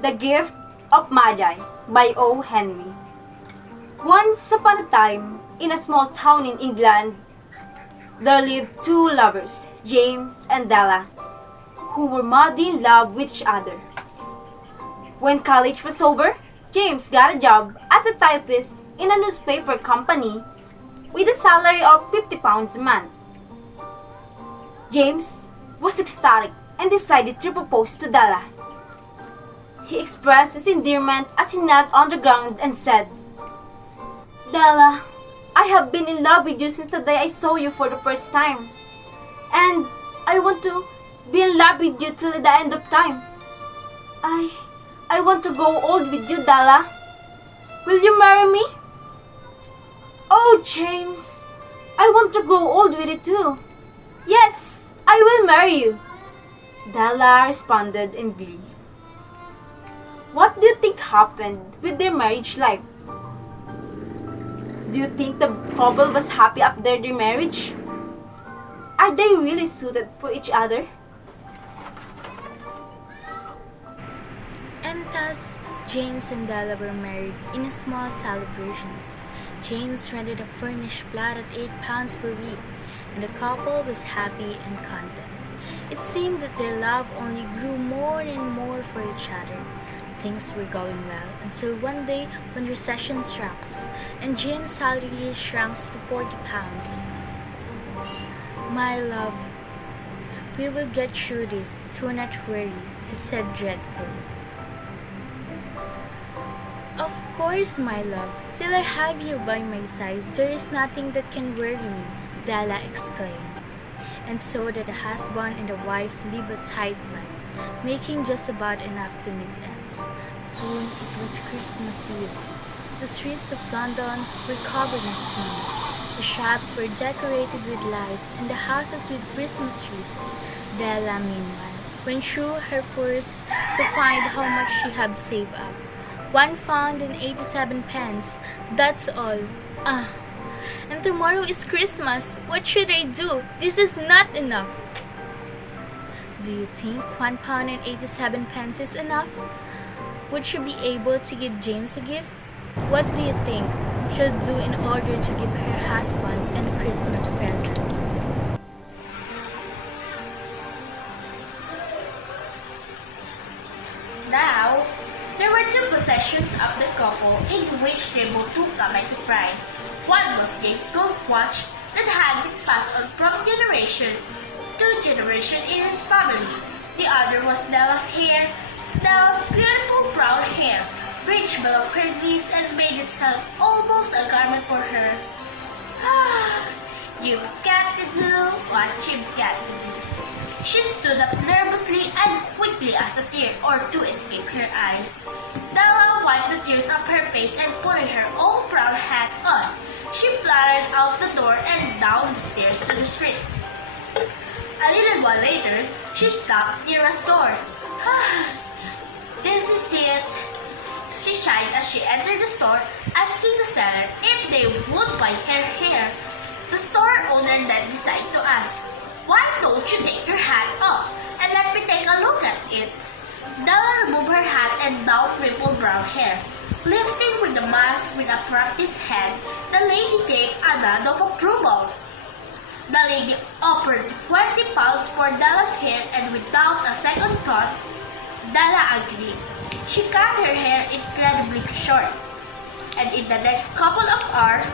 The Gift of Magi by O. Henry. Once upon a time, in a small town in England, there lived two lovers, James and Della, who were madly in love with each other. When college was over, James got a job as a typist in a newspaper company with a salary of £50 a month. James was ecstatic and decided to propose to Della. He expressed his endearment as he knelt on the ground and said, "Della, I have been in love with you since the day I saw you for the first time. And I want to be in love with you till the end of time. I want to grow old with you, Della. Will you marry me?" "Oh, James, I want to grow old with you too. Yes, I will marry you," Della responded in glee. What do you think happened with their marriage life? Do you think the couple was happy after their marriage? Are they really suited for each other? And thus, James and Della were married in a small celebrations. James rented a furnished flat at £8 per week, and the couple was happy and content. It seemed that their love only grew more and more for each other. Things were going well until one day when recession struck and James' salary shrank to £40. "My love, we will get through this, do not worry," he said dreadfully. "Of course, my love, till I have you by my side, there is nothing that can worry me," Della exclaimed. And so did the husband and the wife live a tight life, making just about enough to meet ends. Soon it was Christmas Eve. The streets of London were covered in snow. The shops were decorated with lights and the houses with Christmas trees. Della, meanwhile, went through her purse to find how much she had saved up. £1.87, that's all. And tomorrow is Christmas. What should I do? This is not enough. Do you think £1.87 is enough? Would she be able to give James a gift? What do you think she'll do in order to give her husband a Christmas present? Now, there were two possessions of the couple in which they both took a mighty pride. One was James' gold watch that had been passed on from generation to generation in his family. The other was Della's hair. Della's beautiful brown hair reached below her knees and made itself almost a garment for her. You've got to do what you've got to do. She stood up nervously and quickly as a tear or two escaped her eyes. Della wiped the tears off her face and putting her own brown hat on, she fluttered out the door and down the stairs to the street. A little while later, she stopped near a store. "This is it," she sighed as she entered the store, asking the seller if they would buy her hair. The store owner then decided to ask, "Why don't you take your hat off and let me take a look at it?" Della removed her hat and down rippled brown hair. Lifting with the mask with a practiced hand, the lady gave a nod of approval. The lady offered £20 for Della's hair, and without a second thought, Della agreed. She cut her hair incredibly short, and in the next couple of hours,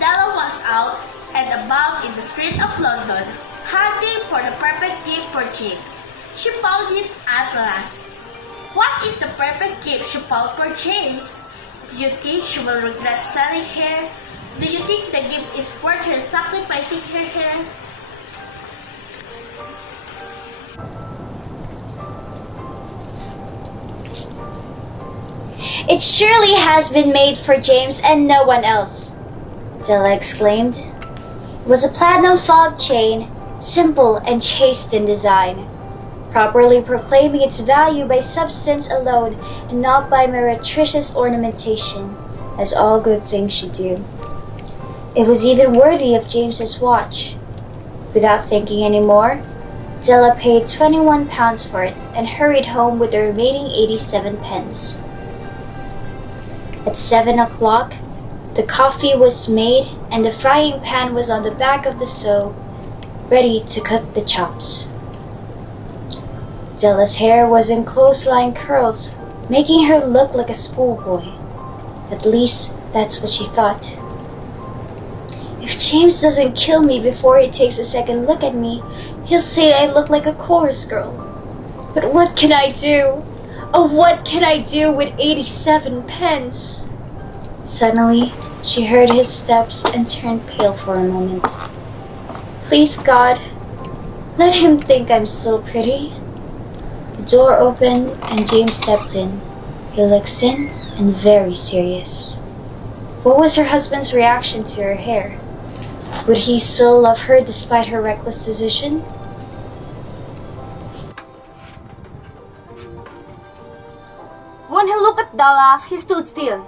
Della was out and about in the streets of London, hunting for the perfect gift for James. She found it at last. What is the perfect gift she found for James? Do you think she will regret selling hair? Do you think the gift is worth her sacrificing her hair? "It surely has been made for James and no one else," Della exclaimed. It was a platinum fob chain, simple and chaste in design, properly proclaiming its value by substance alone and not by meretricious ornamentation, as all good things should do. It was even worthy of James's watch. Without thinking any more, Della paid £21 for it and hurried home with the remaining 87 pence. At 7 o'clock, the coffee was made and the frying pan was on the back of the stove, ready to cook the chops. Della's hair was in close-lying curls, making her look like a schoolboy. At least, that's what she thought. If James doesn't kill me before he takes a second look at me, he'll say I look like a chorus girl. But what can I do? Oh, what can I do with 87 pence? Suddenly, she heard his steps and turned pale for a moment. Please, God, let him think I'm still pretty. The door opened and James stepped in. He looked thin and very serious. What was her husband's reaction to her hair? Would he still love her despite her reckless decision? When he looked at Della, he stood still.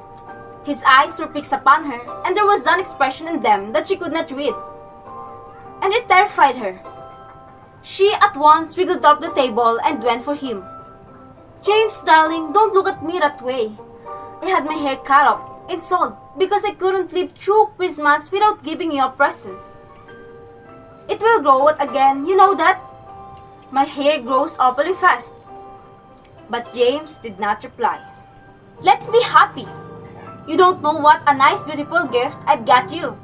His eyes were fixed upon her, and there was an expression in them that she could not read. And it terrified her. She at once wriggled off the table and went for him. James, darling, don't look at me that way. I had my hair cut off and sold because I couldn't live through Christmas without giving you a present. It will grow out again, you know that? My hair grows awfully fast. But James did not reply. Let's be happy. You don't know what a nice beautiful gift I've got you,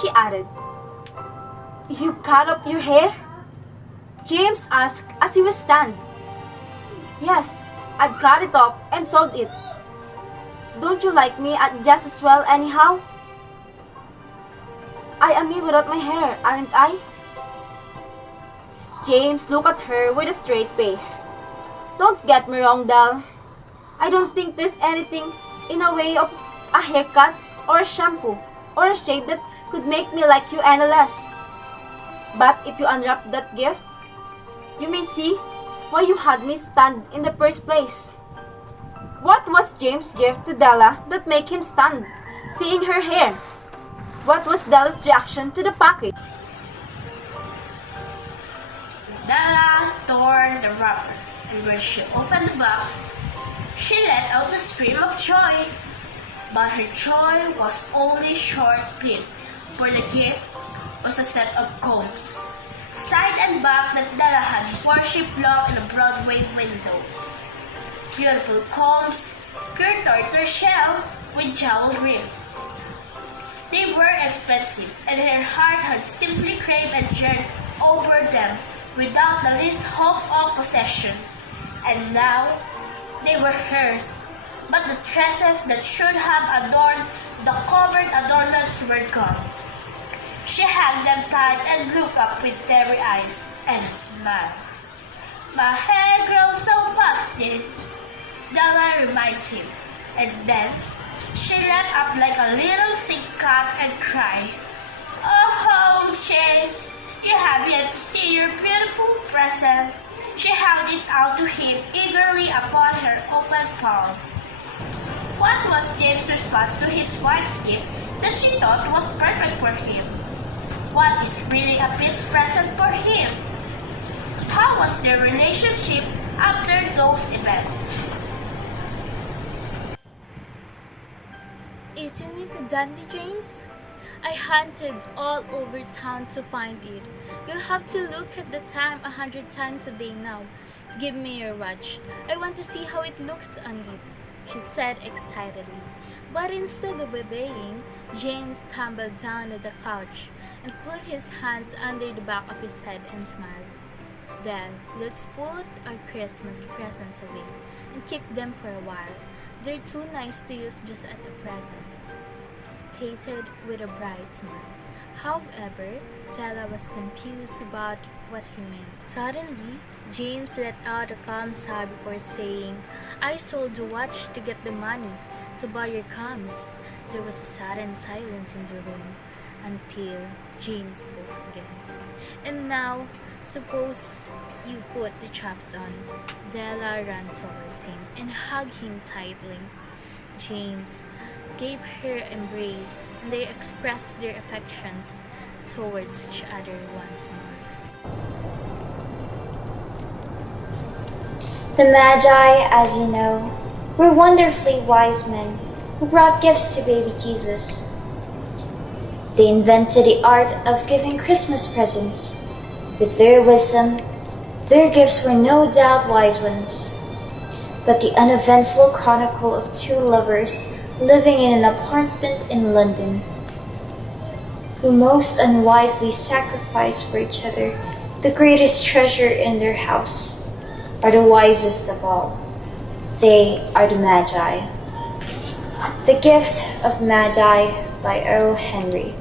she added. You cut up your hair? James asked as he was stunned. Yes, I've cut it off and sold it. Don't you like me just as well anyhow? I am me without my hair, aren't I? James looked at her with a straight face. Don't get me wrong, Dal. I don't think there's anything in a way of a haircut or a shampoo or a shave that could make me like you any less. But if you unwrap that gift, you may see why you had me stunned in the first place. What was James' gift to Della that made him stunned, seeing her hair? What was Della's reaction to the package? Della tore the wrapper, and when she opened the box, she let out a scream of joy. But her joy was only short-lived, for the gift was a set of combs, side and back, that Della had worshipped long in a Broadway window. Beautiful combs, pure tortoiseshell with jeweled rims. They were expensive, and her heart had simply craved and yearned over them without the least hope of possession. And now, they were hers, but the tresses that should have adorned the covered adornments were gone. She held them tight and looked up with teary eyes and smiled. My hair grows so fast, Della reminded him, and then she leapt up like a little sick cat and cried, Oh, James, you have yet to see your beautiful present. She held it out to him eagerly upon her open palm. What was James' response to his wife's gift that she thought was perfect for him? What is really a fit present for him? How was their relationship after those events? Isn't it a dandy, James? I hunted all over town to find it. You'll have to look at the time 100 times a day now. Give me your watch. I want to see how it looks on it, she said excitedly. But instead of obeying, James tumbled down to the couch and put his hands under the back of his head and smiled. Then, let's put our Christmas presents away and keep them for a while. They're too nice to use just at the present, stated with a bright smile. However, Della was confused about what he meant. Suddenly, James let out a calm sigh before saying, I sold the watch to get the money, so buy your comes. There was a sudden silence in the room until James spoke again. And now, suppose you put the chops on. Della ran towards him and hugged him tightly. James gave her an embrace, and they expressed their affections towards each other once more. The Magi, as you know, were wonderfully wise men who brought gifts to baby Jesus. They invented the art of giving Christmas presents. With their wisdom, their gifts were no doubt wise ones. But the uneventful chronicle of two lovers living in an apartment in London, who most unwisely sacrificed for each other the greatest treasure in their house, are the wisest of all. They are the Magi. The Gift of Magi by O. Henry.